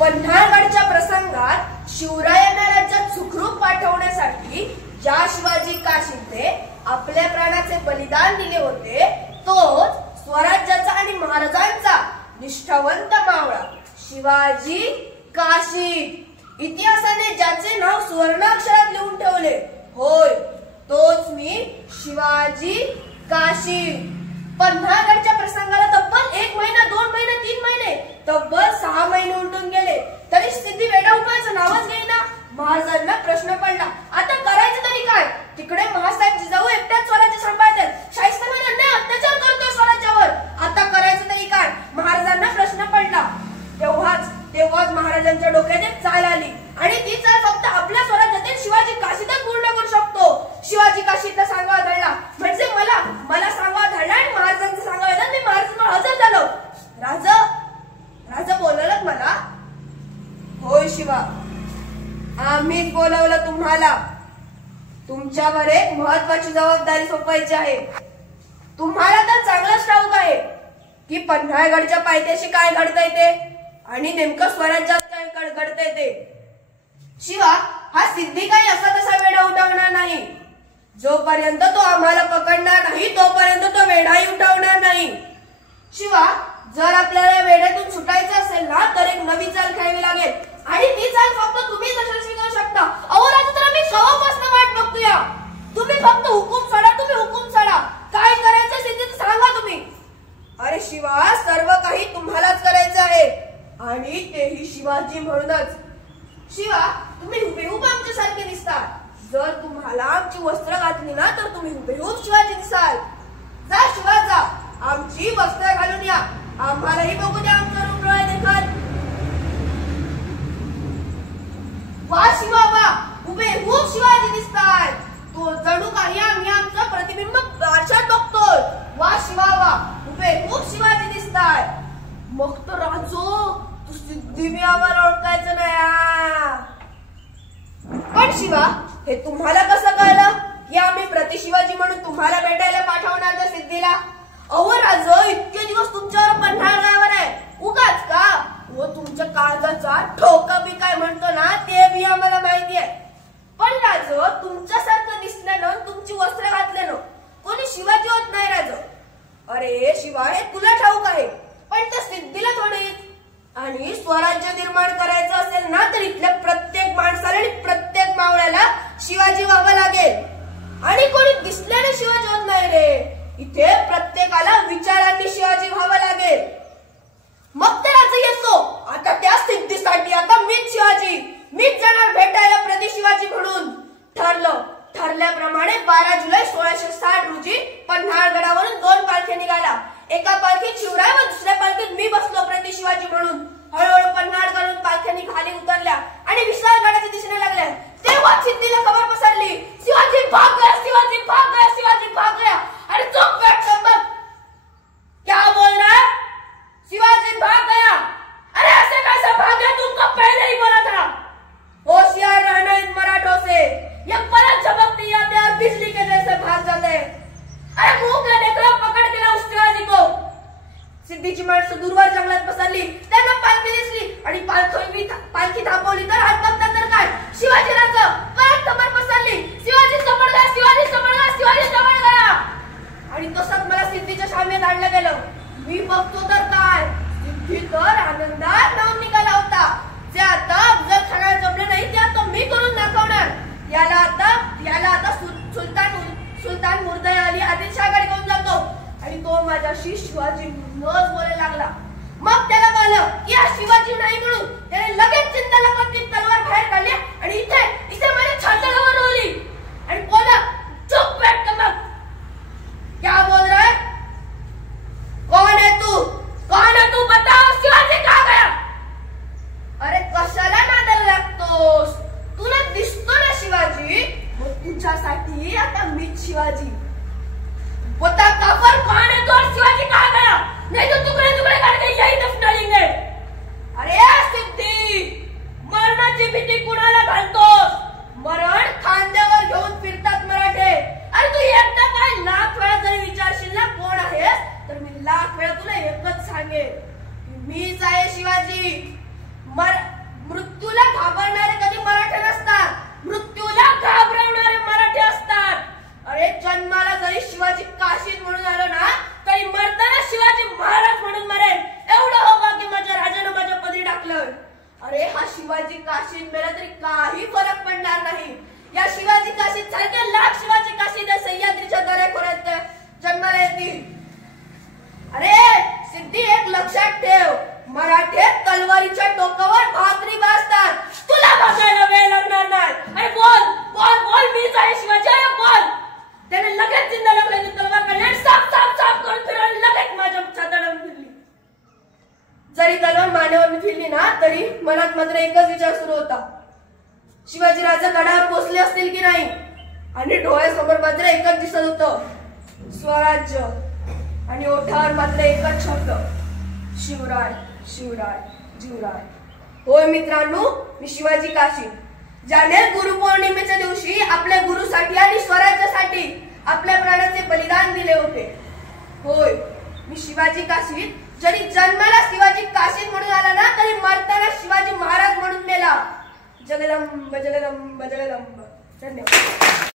पन्हाळगडच्या प्रसंगात शिवरायांना राज्यात सुखरूप पाठवण्यासाठी ज्या शिवाजी काशीने आपल्या प्राणाचे बलिदान दिले होते तोच स्वराज्याचा आणि महाराजांचा निष्ठावंत मावळा शिवाजी काशी. इतिहासाने ज्याचे नाव सुवर्णाक्षरात लिहून ठेवले होय तोच मी शिवाजी काशी. पन्हाळगडच्या प्रसंगाला तब्बल 1 महिना 2 महिने 3 महिने तब्बल 6 महिने उलटून गेले तरी सिद्धी वेडा उपायचं नावच घेईना. महाराजांना प्रश्न पडला आता करायचं तरी काय. तिकडे महासाहेब जिजाऊ एकट्याच स्वराज्य सांभाळतात. शाहिस्तेखान अन्याय अत्याचार करतोय स्वराज्यावर. आता करायचं तरी काय महाराजांना प्रश्न पडला. तेव्हाच महाराजांच्या डोक्यात एक चाल आली आणि ती चाल फक्त आपल्या स्वराज्यातील शिवाजी काशीतच पूर्ण करू शकतो. शिवाजी काशीतला सांगावा धडला म्हणजे मला सांगावा धडला आणि महाराजांचं सांगावं मी महाराजांवर हजर झालो. राजा बोलवलं मला. होय शिवा आम्हीच बोलवलं तुम्हाला. तुमच्यावर एक महत्वाची जबाबदारी सोपवायची आहे. तुम्हाला तर चांगलंच ठाऊक आहे की पन्हाळगडच्या पायथ्याशी काय घडतंय ते आणि नेमकं स्वराज्यात काय घडतंय ते. शिवा हा सिद्धी काही असा तसा वेढा उठवणार नाही. जोपर्यंत तो आम्हाला पकडणार नाही तोपर्यंत तो वेढाही उठवणार नाही. शिवा जर आपल्याला वेढ्यातून सुटायचं असेल ना तर एक नवी चाल खेळावी लागेल आणि ती चाल फक्त तुम्हीच यशस्वी करू शकता. अहो राजा तर आम्ही केव्हापासून वाट बघतोय. तुम्ही फक्त हुकूम सोडा. काय करायचं सिद्धी सांगा तुम्ही. अरे शिवा सर्व काही तुम्हालाच करायचं आहे आणि तेही शिवाजी म्हणूनच. शिवा तुम्ही हुबेहूब आमच्या सारखे दिसता. जर तुम्हाला आमची वस्त्र घातली ना तर तुम्ही हुबेहूब शिवाजी दिसाल. जा शिवा जा आमची वस्त्र घालून या. आम्हालाही बघू द्या आमचं रूप डोळे देखत. वा शिवा वा हुबेहूब शिवाजी दिसताय. तो जणू काही आम्ही आमचं प्रतिबिंब आरशात बघतोय. वा शिवा वा हुबेहूब शिवाजी दिसताय. मग तर राजो तू सिद्धी बी आम्हाला ओळखायचं नाही. पण शिवा हे तुम्हाला कसं कळलं की आम्ही प्रतिशिवाजी म्हणून तुम्हाला भेटायला पाठवणार त्या सिद्धीला. अहो राजो इतके दिवस तुमच्यावर पन्हाळगडावर आहे उगाच का. व तुमच्या काळजाचा ठोका बी काय म्हणतो ना ते बी आम्हाला माहिती आहे. पण राजो तुमच्यासारखं दिसल्यानं तुमची वस्त्र घातल्यानं कोणी शिवाजी होत नाही राजो. अरे शिवा हे तुला ठाऊक आहे पण त्या सिद्धीला थोडीच. आणि स्वराज्य निर्माण करायचं असेल ना तर इथल्या प्रत्येक माणसाला आणि प्रत्येक मावळ्याला शिवाजी व्हावं लागेल. आणि कोणी दिसल्याने शिवाजी होत नाही रे. इथे प्रत्येकाला विचारांनी शिवाजी व्हावं लागेल. मग तर आज येतो आता त्या सिद्धीसाठी आता मीच जाणार भेटायला प्रति शिवाजी म्हणून. ठरल्याप्रमाणे 12 जुलै 1660 रोजी पन्हाळगडावरून 2 पालख्या निघाला. एका पालखीत शिवराय व दुसऱ्या पालखीत मी बसलो प्रति शिवाजी म्हणून. हळूहळू पन्हाळगडून पालख्यांनी खाली उतरल्या आणि विशाळगडाच्या दिशेने लागल्या. तेव्हा सिद्धीला खबर पसरली शिवाजी भाग गया. अरे चुप बैठ संभव. क्या बोल रहा है. शिवाजी भाग गया. अरे ऐसे कैसे भाग गया. तुमको पहले ही बोला था. होशियार रहना इन मराठों से. ये पलक झपकती आते और बिजली के जैसे भाग जाते हैं. अरे मुंह क्या देख रहे हो. पकड के ना उस शिवाजी को. सिद्धीची माणसं दूरवर जंगलात पसरली. त्यांना पालखी दिसली आणि पालखी थांबवली तर हात बघतात तर काय शिवाजीराचं परत खबर पसरली. शिवाजी समोर गया. आणि तसंच मला सिद्धीच्या सामन्यात आणलं गेलं. मी बघतो तर काय सिद्धी तर आनंदात नाव निघाला होता. जे आता अफजल खानाला जमलं नाही ते आता मी करून दाखवणार. याला आता सुलतान मुर्दे अली आदिलशाहकडे घेऊन जातो. आणि तो माझ्याशी शिवाजी म्हणूनच बोलायला लागला. मग त्याला कळलं की हा शिवाजी नाही म्हणून त्याने लगेच चिंतालपती तलवार बाहेर काढली आणि इथे माझ्या छातीवर रोवली आणि बोला चुप बैठ कमर. क्या बोल रहा है. कौन है तू बताओ. शिवाजी कहाँ गया. अरे कशाला नादाला लागतोस. तुला दिसतो ना शिवाजी. मग तुझ्यासाठी आता मीच शिवाजी. बता काफर कौन है तो और शिवाजी कहाँ गया. नहीं तो टुकड़े करके यही दफना लेंगे. अरे सिद्धी मरणाची भीती कुणाला घालतोस. मरण खांद्यावर घेऊन फिरतात मराठे. अरे तू एकदा काय लाख वेळा जरी विचारशील ना कोण आहेस तर मी लाख वेळा तुला एकच सांगेन मीच आहे शिवाजी. मृत्यूला घाबरणारे कधी मराठे नसतात, मृत्यूला घाबरवणारे मराठे असतात. अरे जन्माला जरी शिवाजी काशीद म्हणून आलो ना तरी मरताना शिवाजी महाराज म्हणून मरेल. एवढं हो का की माझ्या राजानं माझ्या पदरी टाकलं. अरे हा शिवाजी काशीद मेला तरी काही फरक पडणार नाही. या शिवाजी काशीद सारखे लाख शिवाजी काशीद या सह्याद्रीच्या दऱ्याखोऱ्यात जन्माला येतील. अरे सिद्धी एक लक्षात ठेव, मराठे तलवारीच्या टोकावर भाकरी भाजतात. तुला भाजायला वेळ लागणार नाही. अरे बोल बोल बोल, मीच आहे शिवाजी. अरे बोल. त्याने लगेच जिंदा लगेच तलवार काढली, साप साप साप करून फिरवली, लगेच माझ्या छाताडावर फिरली. जरी तलवार मानेवर फिरली ना तरी मनात मात्र एकच विचार सुरू होता, शिवाजी राजा गडावर पोहोचले असतील की नाही. आणि डोळ्यासमोर मात्र एकच दिसत होतं, स्वराज्य. आणि ओठावर मात्र एकच शब्द, शिवराय शिवराय जीवराय. होय मित्रांनो, मी शिवाजी काशीद, ज्याने गुरुपौर्णिमेच्या दिवशी आपल्या गुरुसाठी आणि स्वराज्यासाठी आपल्या प्राणाचे बलिदान दिले होते. होय मी शिवाजी काशीद, जरी जन्माला शिवाजी काशीद म्हणून आला ना तरी मरताना शिवाजी महाराज म्हणून मेला. जगदंब जगदंब जगदंब. धन्यवाद.